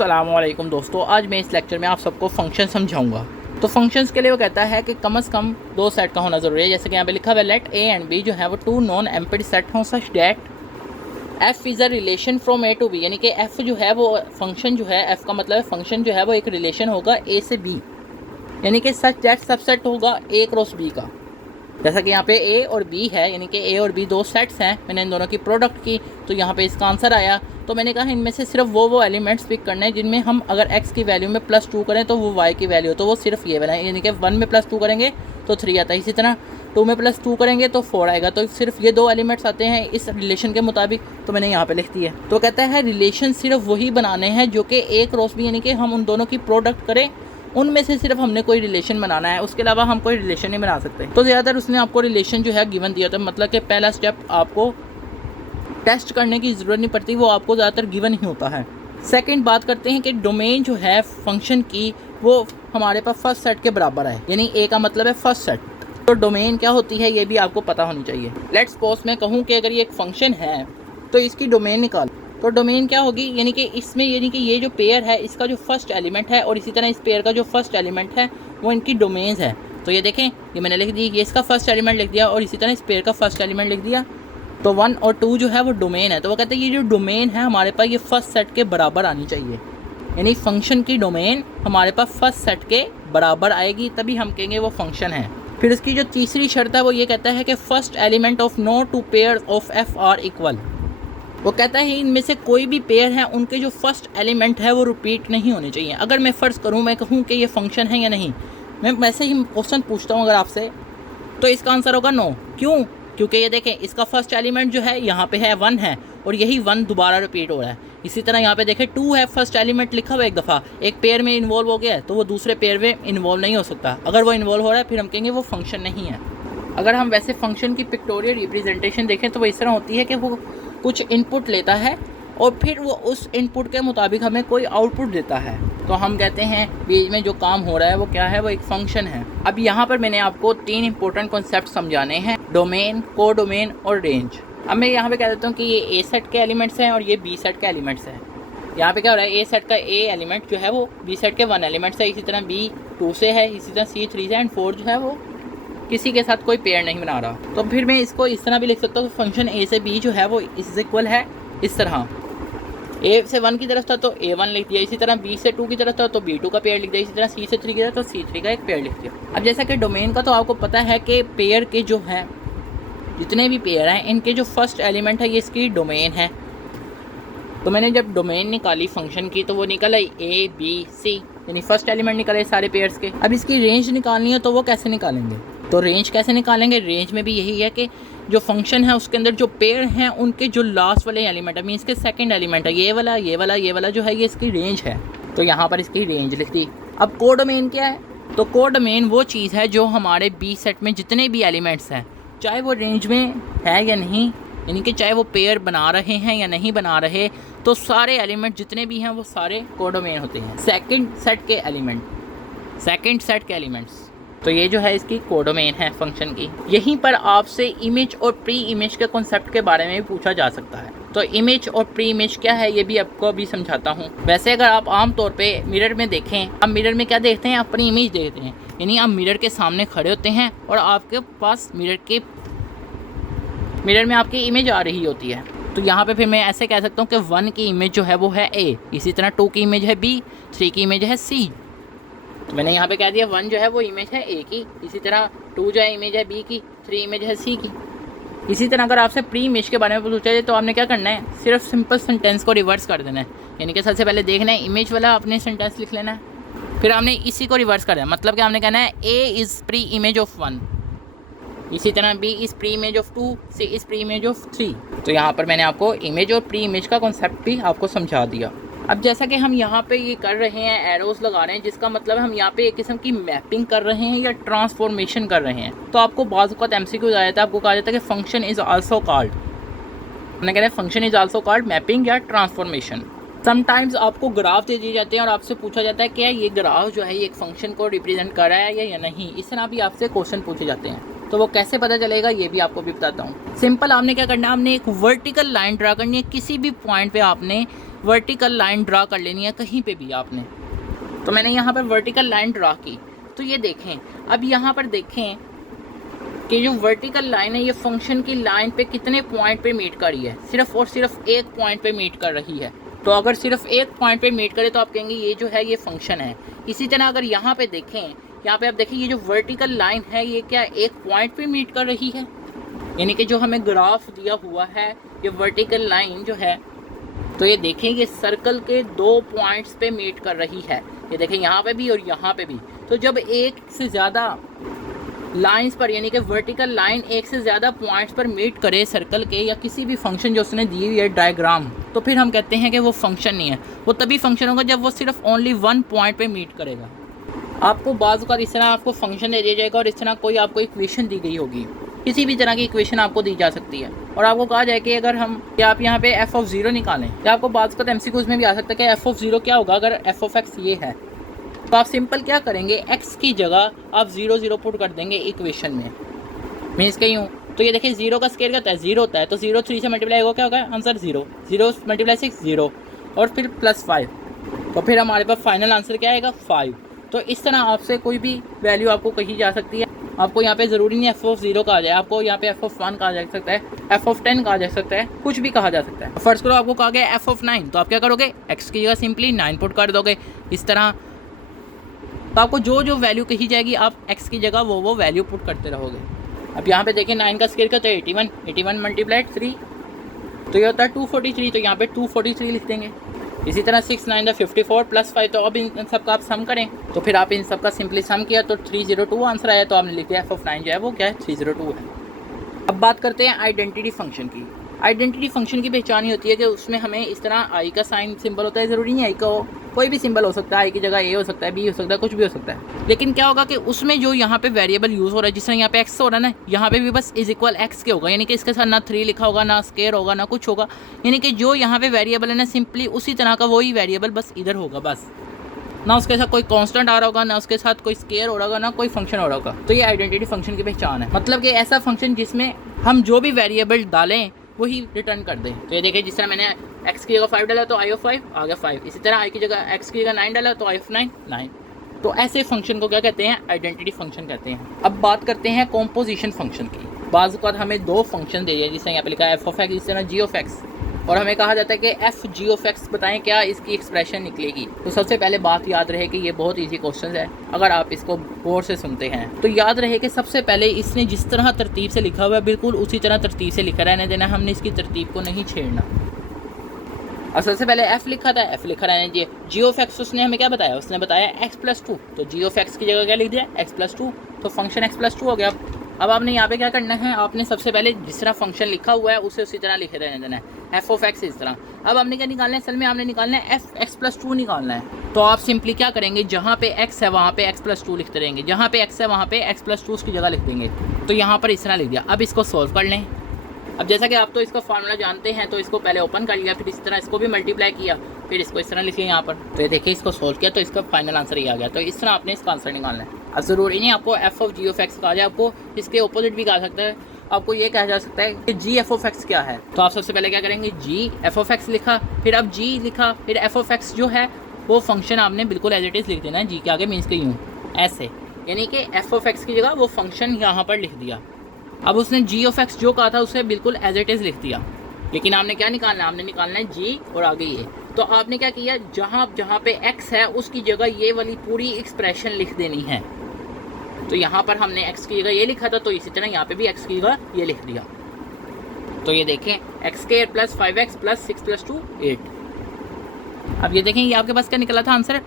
अस्सलामुअलैकुम दोस्तों, आज मैं इस लेक्चर में आप सबको फंक्शन समझाऊंगा। तो फंक्शंस के लिए वो कहता है कि कम से कम दो सेट का होना ज़रूरी है। जैसे कि यहाँ पे लिखा हुआ है लेट ए एंड बी जो है वो टू नॉन एम्प्टी सेट हों such that F is a relation from A to B, यानी कि एफ जो है वो फंक्शन जो है, एफ का मतलब है फंक्शन जो है वो एक रिलेशन होगा ए से बी, यानी कि सच डैट सबसेट होगा ए क्रॉस बी का। जैसा कि यहाँ पे ए और बी है, यानी कि ए और बी दो सेट्स हैं, मैंने इन दोनों की प्रोडक्ट की तो यहाँ पे इसका आंसर आया। तो मैंने कहा इनमें से सिर्फ वो एलिमेंट्स पिक करने हैं जिनमें हम अगर x की वैल्यू में +2 करें तो वो y की वैल्यू, तो वो सिर्फ ये वाला है, यानी कि 1 में +2 करेंगे तो 3 आता है, इसी तरह 2 में +2 करेंगे तो 4 आएगा। तो सिर्फ ये दो एलिमेंट्स आते हैं इस रिलेशन के मुताबिक, तो मैंने यहाँ पे लिख दिया। तो कहता है रिलेशन सिर्फ वही बनाने हैं जो कि ए क्रॉस बी, यानी कि हम उन दोनों की प्रोडक्ट करें, उनमें से सिर्फ हमने कोई रिलेशन बनाना है, उसके अलावा हम कोई रिलेशन नहीं बना सकते। तो ज़्यादातर उसने आपको रिलेशन जो है गिवन दिया था, मतलब कि पहला स्टेप आपको टेस्ट करने की ज़रूरत नहीं पड़ती, वो आपको ज़्यादातर गिवन ही होता है। सेकंड बात करते हैं कि डोमेन जो है फंक्शन की वो हमारे पास फर्स्ट सेट के बराबर है, यानी ए का मतलब है फर्स्ट सेट। तो डोमेन क्या होती है ये भी आपको पता होनी चाहिए। लेट्स सपोज मैं कहूँ कि अगर ये एक फंक्शन है तो इसकी डोमेन निकाल, तो डोमेन क्या होगी, यानी कि इसमें यानी कि ये जो पेयर है इसका जो फर्स्ट एलिमेंट है और इसी तरह इस पेयर का जो फर्स्ट एलिमेंट है वो इनकी डोमेन्स है। तो ये देखें, ये मैंने लिख दी, ये इसका फर्स्ट एलिमेंट लिख दिया और इसी तरह इस पेयर का फर्स्ट एलिमेंट लिख दिया। तो 1 और 2 जो है वो डोमेन है। तो वो कहते हैं ये जो डोमेन है हमारे पास ये फर्स्ट सेट के बराबर आनी चाहिए, यानी फंक्शन की डोमेन हमारे पास फर्स्ट सेट के बराबर आएगी, तभी हम कहेंगे वो फंक्शन है। फिर इसकी जो तीसरी शर्त है वो ये कहता है कि first element of no two pair of F are equal. वो कहता है इनमें से कोई भी पेयर है उनके जो फर्स्ट एलिमेंट है वो रिपीट नहीं होने चाहिए। अगर मैं फ़र्ज़ करूँ, मैं कहूँ कि ये फंक्शन है या नहीं, मैं वैसे ही क्वेश्चन पूछता हूँ अगर आपसे, तो इसका आंसर होगा नो। क्यों? क्योंकि ये देखें इसका फर्स्ट एलिमेंट जो है यहाँ पे है 1 है और यही 1 दोबारा रिपीट हो रहा है। इसी तरह यहाँ पे देखें 2 है, फर्स्ट एलिमेंट लिखा हुआ एक दफ़ा, एक पेयर में इन्वॉल्व हो गया है तो वो दूसरे पेयर में इन्वॉल्व नहीं हो सकता। अगर वो इन्वॉल्व हो रहा है फिर हम कहेंगे वो फंक्शन नहीं है। अगर हम वैसे फंक्शन की पिक्टोरियल रिप्रेजेंटेशन देखें तो वो इस तरह होती है कि वो कुछ इनपुट लेता है और फिर वो उस इनपुट के मुताबिक हमें कोई आउटपुट देता है, तो हम कहते हैं बीच में जो काम हो रहा है वो क्या है, वो एक फंक्शन है। अब यहाँ पर मैंने आपको 3 इंपॉर्टेंट कॉन्सेप्ट समझाने हैं, डोमेन, को डोमेन और रेंज। अब मैं यहाँ पे कह देता हूँ कि ये ए सेट के एलिमेंट्स हैं और ये बी सेट के एलिमेंट्स हैं। यहाँ पे क्या हो रहा है, ए सेट का ए एलिमेंट जो है वो बी सेट के 1 एलिमेंट्स है, इसी तरह बी 2 से है, इसी तरह सी 3 से एंड 4 जो है वो किसी के साथ कोई पेयर नहीं बना रहा। तो फिर मैं इसको इस तरह भी लिख सकता हूँ कि फंक्शन ए से बी जो है वो इस इक्वल है, इस तरह ए से 1 की तरफ था तो A1 लिख दिया, इसी तरह बी से 2 की तरफ था तो B2 का पेयर लिख दिया, इसी तरह सी से 3 की तरफ तो C3 का एक पेयर लिख दिया। अब जैसा कि डोमेन का तो आपको पता है कि पेयर के जो हैं जितने भी पेयर हैं इनके जो फर्स्ट एलिमेंट है ये इसकी डोमेन है। तो मैंने जब डोमेन निकाली फंक्शन की तो वो निकला A B C, यानी फर्स्ट एलिमेंट निकले सारे पेयर्स के। अब इसकी रेंज निकालनी है तो वो कैसे निकालेंगे, तो रेंज कैसे निकालेंगे, रेंज में भी यही है कि जो फंक्शन है उसके अंदर जो पेयर हैं उनके जो लास्ट वाले एलिमेंट है, मीन्स के सेकंड एलिमेंट है, ये वाला ये वाला ये वाला जो है ये इसकी रेंज है। तो यहाँ पर इसकी रेंज लिख दी। अब को डोमेन क्या है, तो को डोमेन वो चीज़ है जो हमारे बी सेट में जितने भी एलिमेंट्स हैं चाहे वो रेंज में है या नहीं, यानी कि चाहे वो पेयर बना रहे हैं या नहीं बना रहे, तो सारे एलिमेंट जितने भी हैं वो सारे को डोमेन होते हैं, सेकंड सेट के एलिमेंट्स। तो ये जो है इसकी को डोमेन है फंक्शन की। यहीं पर आपसे इमेज और प्री इमेज के कॉन्सेप्ट के बारे में भी पूछा जा सकता है। तो इमेज और प्री इमेज क्या है ये भी आपको अभी समझाता हूँ। वैसे अगर आप आम तौर पे मिरर में देखें, आप मिरर में क्या देखते हैं, अपनी इमेज देखते हैं, यानी आप मिरर के सामने खड़े होते हैं और आपके पास मिरर में आपकी इमेज आ रही होती है। तो यहाँ पे फिर मैं ऐसे कह सकता हूँ कि 1 की इमेज जो है वो है A, इसी तरह 2 की इमेज है B, 3 की इमेज है C। तो मैंने यहाँ पे कह दिया 1 जो है वो इमेज है A की, इसी तरह 2 जो है इमेज है B की, 3 इमेज है C की। इसी तरह अगर आपसे प्री इमेज के बारे में पूछा जाए तो आपने क्या करना है, सिर्फ सिंपल सेंटेंस को रिवर्स कर देना है, यानी कि सबसे पहले देखना है इमेज वाला अपने सेंटेंस लिख लेना है, फिर आपने इसी को रिवर्स कर देना, मतलब कि आपने कहना है A is pre image of 1, इसी तरह B is pre image of 2, C is pre image of 3। तो यहाँ पर मैंने आपको इमेज और प्री इमेज का कॉन्सेप्ट भी आपको समझा दिया। अब जैसा कि हम यहाँ पे ये कर रहे हैं, एरोस लगा रहे हैं, जिसका मतलब है हम यहाँ पे एक किस्म की मैपिंग कर रहे हैं या ट्रांसफॉर्मेशन कर रहे हैं। तो आपको बाज़ वक़्त MCQ आ जाता है, आपको कहा जाता है कि फंक्शन इज़ आल्सो कॉल्ड, हमने कहते हैं function is also called mapping या ट्रांसफॉर्मेशन। समटाइम्स आपको ग्राफ दे दिए जाते हैं और आपसे पूछा जाता है क्या ये ग्राफ जो है ये एक फंक्शन को रिप्रेजेंट कर रहा है या नहीं, इस तरह भी आपसे क्वेश्चन पूछे जाते हैं। तो वो कैसे पता चलेगा ये भी आपको भी बताता हूँ। सिंपल आपने क्या करना है, आपने एक वर्टिकल लाइन ड्रा करनी है, किसी भी पॉइंट पे आपने वर्टिकल लाइन ड्रा कर लेनी है, कहीं पे भी आपने। तो मैंने यहाँ पर वर्टिकल लाइन ड्रा की, तो ये देखें, अब यहाँ पर देखें कि जो वर्टिकल लाइन है ये फंक्शन की लाइन पे कितने पॉइंट पे मीट कर रही है, सिर्फ और सिर्फ एक पॉइंट पे मीट कर रही है। तो अगर सिर्फ एक पॉइंट पे मीट करे तो आप कहेंगे ये जो है ये फंक्शन है। इसी तरह अगर यहाँ पे देखें, यहाँ पे आप देखें ये जो वर्टिकल लाइन है ये क्या एक पॉइंट पे मीट कर रही है, यानी कि जो हमें ग्राफ दिया हुआ है ये वर्टिकल लाइन जो है, तो ये देखें ये सर्कल के 2 पॉइंट्स पे मीट कर रही है। ये देखें यहाँ पे भी और यहाँ पे भी। तो जब एक से ज़्यादा लाइंस पर, यानी कि वर्टिकल लाइन एक से ज़्यादा पॉइंट्स पर मीट करे सर्कल के या किसी भी फंक्शन जो उसने दी हुई है डायग्राम, तो फिर हम कहते हैं कि वो फंक्शन नहीं है। वो तभी फंक्शन होगा जब वो सिर्फ ओनली 1 पॉइंट पे मीट करेगा। आपको बाज़ का इस तरह आपको फंक्शन दे दिया जाएगा और इस तरह कोई आपको इक्वेशन दी गई होगी, किसी भी तरह की इक्वेशन आपको दी जा सकती है और आपको कहा जाए कि अगर हम कि आप यहाँ पे f(0) निकालें, या आपको बाज़ का MCQs में भी आ सकता है कि f(0) क्या होगा अगर f(x) ये है। तो आप सिंपल क्या करेंगे, x की जगह आप 0 0 पुट कर देंगे इक्वेशन में, मीन्स कहीं हूँ। तो ये देखिए 0 का स्केयर क्या होता है, 0 होता है। तो 0 3 से मल्टीप्लाई होगा क्या होगा आंसर 0, 0 मल्टीप्लाई 6 0 और फिर +5, तो फिर हमारे पास फाइनल आंसर क्या आएगा 5। तो इस तरह आपसे कोई भी वैल्यू आपको कही जा सकती है। आपको यहाँ पे ज़रूरी नहीं f(0) कहा जाए, आपको यहाँ पे f(1) कहा जा सकता है, f(10) कहा जा सकता है, कुछ भी कहा जा सकता है। फर्स्ट करो आपको कहा गया f(9), तो आप क्या करोगे, x की जगह सिंपली 9 पुट कर दोगे इस तरह। तो आपको जो जो वैल्यू कही जाएगी आप x की जगह वो वैल्यू पुट करते रहोगे। अब यहाँ पे देखिए 9 का स्केयर क्या होता है 81, 81 मल्टीप्लाइड 3, तो ये होता है 243, तो यहाँ पे 243 लिख देंगे। इसी तरह 6 9 54 +5, तो अब इन सब का आप सम करें, तो फिर आप इन सब का सिंपली सम किया तो 302 आंसर आया। तो आपने लिख दिया f(9) जो है वो क्या है 302 है। अब बात करते हैं आइडेंटिटी फंक्शन की। आइडेंटिटी फंक्शन की पहचान ही होती है कि उसमें हमें इस तरह आई का साइन सिंबल होता है, ज़रूरी नहीं आई का हो, कोई भी सिंबल हो सकता है, आई की जगह ए हो सकता है, बी हो सकता है, कुछ भी हो सकता है। लेकिन क्या होगा कि उसमें जो यहाँ पे वेरिएबल यूज़ हो रहा है, जिस तरह यहाँ पे x हो रहा है ना, यहाँ पे भी बस =x के होगा, यानी कि इसके साथ ना 3 लिखा होगा, ना स्केयर होगा, ना कुछ होगा, यानी कि जो यहाँ पे वेरिएबल है ना सिंपली उसी तरह का वही वेरिएबल बस इधर होगा, बस ना उसके साथ कोई कांस्टेंट आ रहा होगा, ना उसके साथ कोई स्केयर हो रहा होगा, ना कोई फंक्शन हो रहा होगा। तो ये आइडेंटिटी फंक्शन की पहचान है, मतलब कि ऐसा फंक्शन जिसमें हम जो भी वेरिएबल डालें वही रिटर्न कर दें। तो ये देखिए जिस तरह मैंने x की जगह 5 डाला तो i(5) आ गया 5, इसी तरह i की जगह x की जगह 9 डाला तो i(9) 9। तो ऐसे फंक्शन को क्या कहते हैं, आइडेंटिटी फंक्शन कहते हैं। अब बात करते हैं कॉम्पोजिशन फंक्शन की। बाज़ औक़ात हमें 2 फंक्शन दे दिए, जिससे यहाँ पे लिखा है f(x), इस तरह g(x), और हमें कहा जाता है कि f(g)(x) बताएं क्या इसकी एक्सप्रेशन निकलेगी। तो सबसे पहले बात याद रहे कि ये बहुत इजी क्वेश्चन है, अगर आप इसको गौर से सुनते हैं तो याद रहे कि सबसे पहले इसने जिस तरह तरतीब से लिखा हुआ है बिल्कुल उसी तरह तरतीब से लिखा रहने देना, हमने इसकी तरतीब को नहीं छेड़ना। और सबसे पहले f लिखा था, f लिखा रहने दीजिए। g(x) उसने हमें क्या बताया, उसने बताया x+2, तो g(x) की जगह क्या लिख दिया x+2, तो फंक्शन x+2 हो गया। अब आपने यहाँ पे क्या करना है, आपने सबसे पहले जिस तरह फंक्शन लिखा हुआ है उसे उसी तरह लिखे रहने देना है, f(x) इस तरह। अब आपने क्या निकालना है, असल में आपने निकालना है f(x+2) निकालना है। तो आप सिंपली क्या करेंगे, जहाँ पे x है वहाँ पे x+2 लिखते रहेंगे, जहाँ पे x है वहाँ पे x+2 उसकी जगह लिख देंगे। तो यहाँ पर इस तरह लिख दिया। अब इसको सॉल्व कर लें। अब जैसा कि आप तो इसका फार्मूला जानते हैं, तो इसको पहले ओपन कर लिया, फिर इस तरह इसको भी मल्टीप्लाई किया, फिर इसको इस तरह लिखिए यहाँ पर। तो ये देखिए इसको सॉल्व किया तो इसका फाइनल आंसर ही आ गया। तो इस तरह आपने इसका आंसर निकालना है। अब ज़रूरी नहीं आपको f(g)(x) कहा जाए, आपको इसके ऑपोजिट भी कहा सकता है, आपको ये कहा जा सकता है कि g(f)(x) क्या है। तो आप सबसे पहले क्या करेंगे, g(f)(x) लिखा, फिर अब g लिखा, फिर f(x) जो है वो फंक्शन आपने बिल्कुल एज इट इज़ लिख देना है, g के आगे, मीन्स के यूँ ऐसे, यानी कि f(x) की जगह वो फंक्शन यहाँ पर लिख दिया। अब उसने g(x) जो कहा था उसे बिल्कुल एज इट इज़ लिख दिया, लेकिन आपने क्या निकालना है, आपने निकालना है g और आगे ये। तो आपने क्या किया, जहाँ पे x है उसकी जगह ये वाली पूरी एक्सप्रेशन लिख देनी है। तो यहाँ पर हमने x की जगह ये लिखा था, तो इसी तरह यहाँ पे भी x की जगह ये लिख दिया। तो ये देखें x² + 5x + 6 + 2 8। अब ये देखें ये आपके पास क्या निकला था आंसर,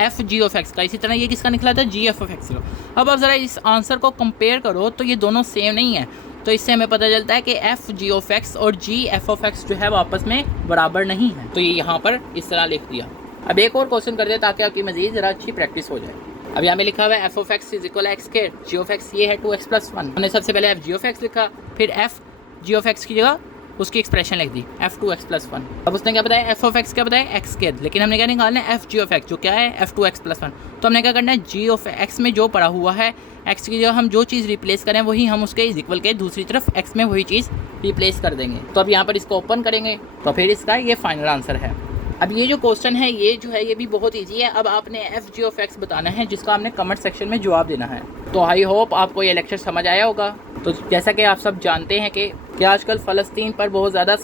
f(g)(x) का। इसी तरह ये किसका निकला था, g(f)(x) का। अब आप ज़रा इस आंसर को कंपेयर करो तो ये दोनों सेम नहीं है। तो इससे हमें पता चलता है कि f(g)(x) और g(f)(x) जो है वो आपस में बराबर नहीं है। तो ये यहाँ पर इस तरह लिख दिया। अब एक और क्वेश्चन कर दे ताकि आपकी मज़ीद ज़रा अच्छी प्रैक्टिस हो जाए। अब यहाँ पे लिखा हुआ है f(x) = x², g(x) ये है 2x + 1। हमने सबसे पहले f(g)(x) लिखा, फिर f(g)(x) की जगह उसकी एक्सप्रेशन लिख दी f2x+1। अब उसने क्या बताया, एफ ऑफ एक्स क्या बताया, एक्स के, लेकिन हमने क्या निकालना है, एफ जी ऑफ एक्स, जो क्या है f2x+1। तो हमने क्या करना है, जी ऑफ एक्स में जो पड़ा हुआ है, एक्स की जो हम जो चीज़ रिप्लेस करें वही हम उसके इज इक्वल के दूसरी तरफ एक्स में वही चीज़ रिप्लेस कर देंगे। तो अब यहाँ पर इसको ओपन करेंगे तो फिर इसका ये फाइनल आंसर है। अब ये जो क्वेश्चन है ये जो है ये भी बहुत ईजी है। अब आपने एफ जी ऑफ एक्स बताना है जिसका आपने कमेंट सेक्शन में जवाब देना है। तो आई होप आपको ये लेक्चर समझ आया होगा। तो जैसा कि आप सब जानते हैं कि आजकल फ़लस्तीन पर बहुत ज़्यादा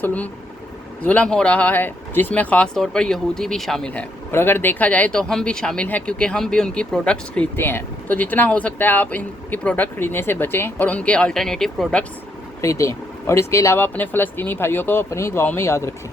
जुल्म हो रहा है, जिसमें ख़ास तौर पर यहूदी भी शामिल हैं, और अगर देखा जाए तो हम भी शामिल हैं क्योंकि हम भी उनकी प्रोडक्ट्स खरीदते हैं। तो जितना हो सकता है आप इनकी प्रोडक्ट खरीदने से बचें और उनके अल्टरनेटिव प्रोडक्ट्स खरीदें, और इसके अलावा अपने फ़लस्तीनी भाइयों को अपनी दुआओं में याद रखें।